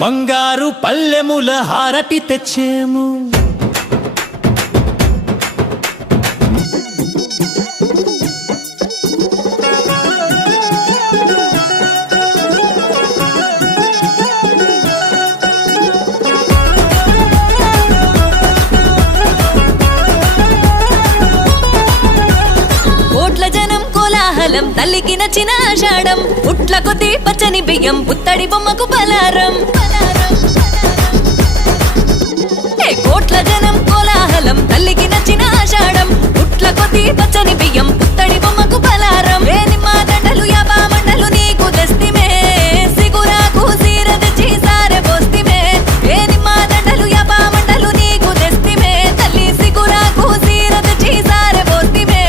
బంగారు పల్లెముల హారతి తెచ్చేము తల్లికి నచ్చిన ఆషాఢం పుట్ల కొద్ది పచ్చని బియ్యం పుత్తడి బొమ్మకు బలారం కోట్ల జనం కోలాహలం తల్లికి నచ్చిన ఆషాఢం పుట్ల కొద్ది పచ్చని బియ్యం పుత్తడి బొమ్మకు బలారం నిమ్మ దండలు యాబా మండలు నీకు దస్తిమే సిగురాకు సీర తెచ్చి సారె పోస్తిమే నిమ్మ దండలు యాబా మండలు నీకు దస్తిమే తల్లి సిగురాకు సీర తెచ్చి సారె పోస్తిమే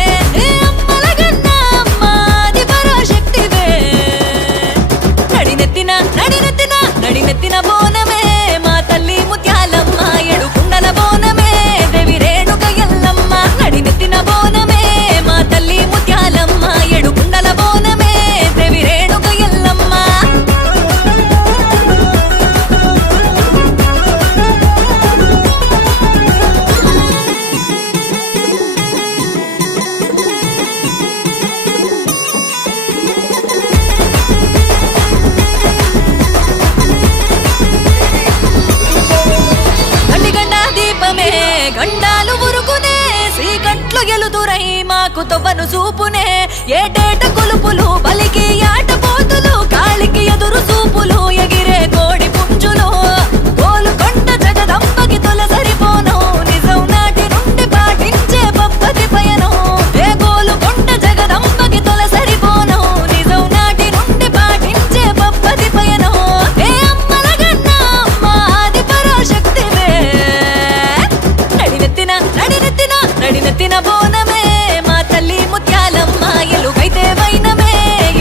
నడినెత్తిన బోనమే మా తల్లి ముత్యాలమ్మ ఏడు కుండల బోనమే దేవి రేణుక ఎల్లమ్మ నడినెత్తిన బోనమే మా తల్లి ముత్యాలమ్మ ఏడు కుండల బోనమే దేవి రేణుక ఎల్లమ్మ గండాలు ఉరుకునే సీకట్లు ఎలుదురై మాకు తొవ్వను చూపునే ఏటేట కొలుపులు బలికి ఆట పోతులు కాలికి ఎదురు చూపులు ఎగిరే కోడి పుంజులు గోలుకొండ జగదంబకి తొలసరిపోను నిజం నాటి నుండి పాటించే పద్ధతి పయనం ఏ గోలుకొండ జగదంబకి తొలసరిపోను నిజం నాటి నుండి పాటించే పద్ధతి పయనం ఏ అమ్మల గన్న అమ్మ ఆది పరాశక్తివే నడినెత్తిన బోనమే మా తల్లి ముత్యాలమ్మ ఎలుగైతే వైనమే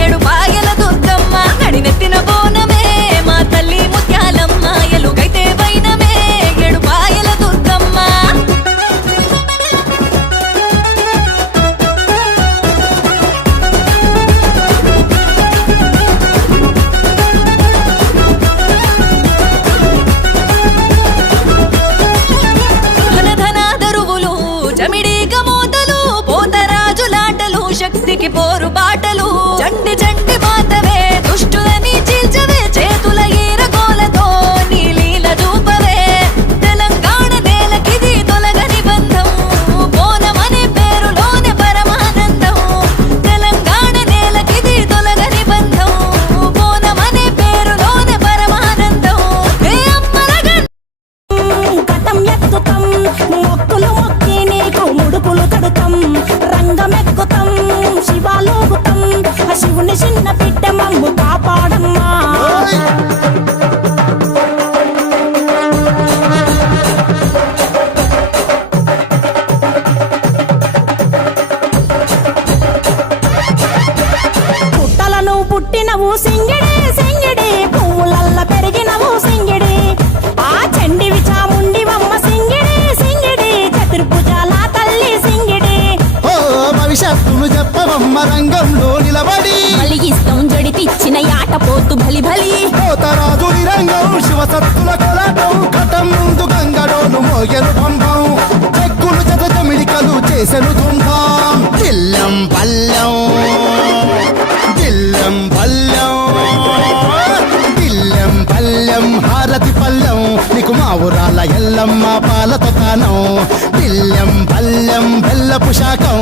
ఏడు పాయల దుర్గమ్మ నడినెత్తిన బోనమే మా తల్లి ముత్యాలమ్మ ఎలుగైతే వైనమే ఏడు పాయల దుర్గమ్మ శక్తికి పోరు బాటలు చండి చండి మాతవే దుష్టులని చీల్చవే చేతుల ఈరగోలతో నీలీల చూపవే తెలంగాణ నేలకిది తొలగని బంధం బోనమనే పేరులోనే పరమానందం తెలంగాణ నేలకిది తొలగని బంధం బోనమనే పేరులోనే పరమానందం ఏ అమ్మల కటం ఎత్తుతాం మొక్కులు మొక్కి నీకు ముడుపులు కడుతాం రంగమెక్కుతాం శివాలోగుతాం శివుని చిన్న బిడ్డ మమ్ము కాపాడమ్మా పుట్టలను పుట్టినవు సింగిడి సింగిడి పువ్వులల్ల పెరిగినవు సింగిడి ఆ చండివి చాముండివమ్మ సింగిడి సింగిడి చతుర్భుజాల తల్లి సింగిడి భవిష్యత్తును చెప్పవమ్మ రంగంలో నిలబడి బలిగిస్తాం జడితిచ్చిన యాట పోతు బలి బలి పోతరాజు రంగం శివసత్తుల కొలటం ఘటం ముందు గంగడోను మోగెను పంపం చెక్కులు జత మిడికలు చేసెను తుంభం దిల్లం పల్లెం దిల్లం పల్లెం దిల్లం పల్లెం హారతి పల్లెం నీకు మా ఊరాల ఎల్లమ్మ పాలతో కానం దిల్లం పల్లెం బెల్లపు శాఖం